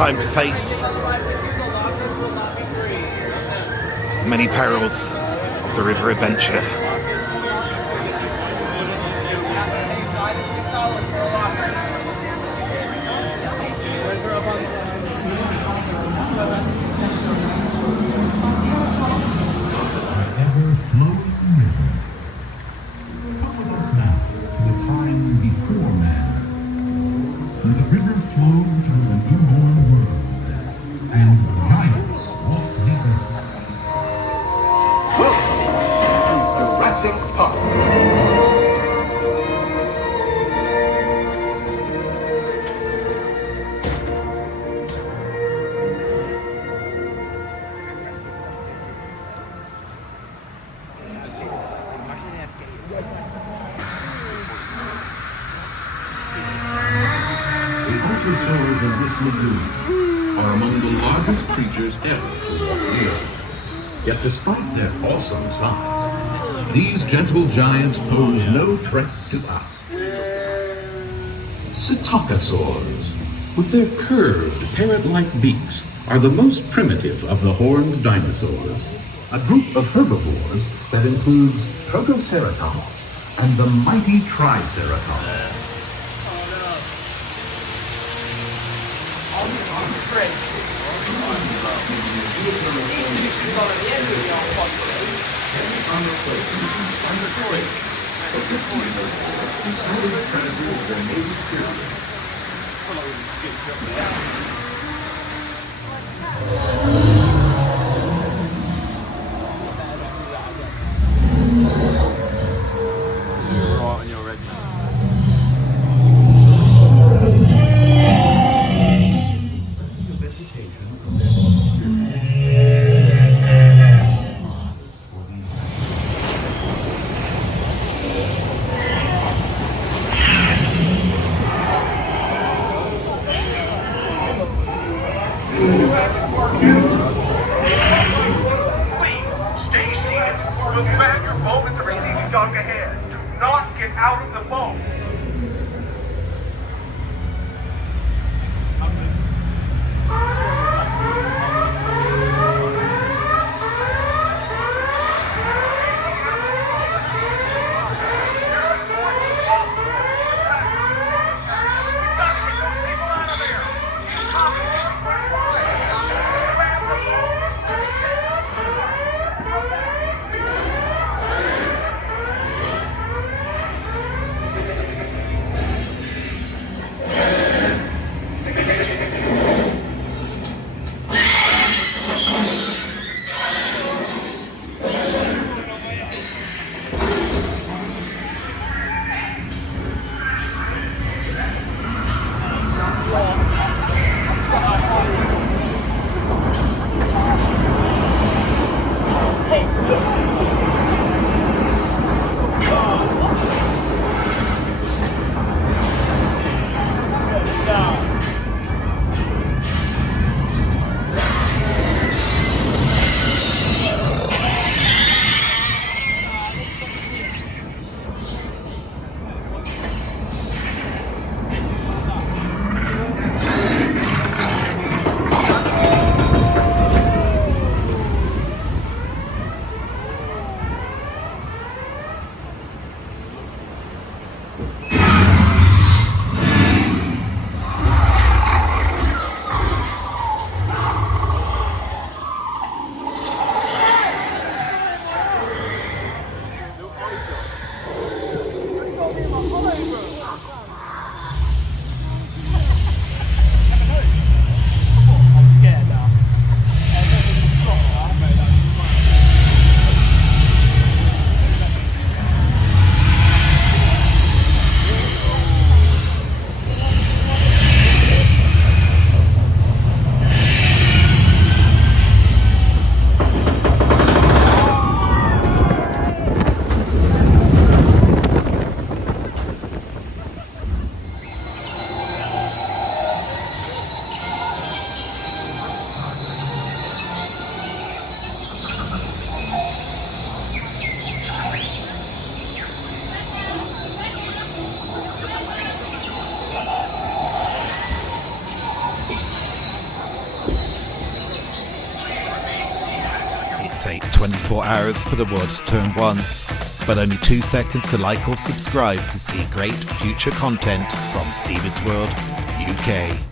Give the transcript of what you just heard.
time to face many perils of the river adventure. Jurassic Park. The dinosaurs of this lagoon are among the largest creatures ever to walk the earth. Yet despite their awesome size, these gentle giants pose no threat to us. Psittacosaurs, with their curved, parrot-like beaks, are the most primitive of the horned dinosaurs, a group of herbivores that includes Protoceratops and the mighty Triceratops. 24 hours for the world to turn once, but only 2 seconds to like or subscribe to see great future content from Stevie's World UK.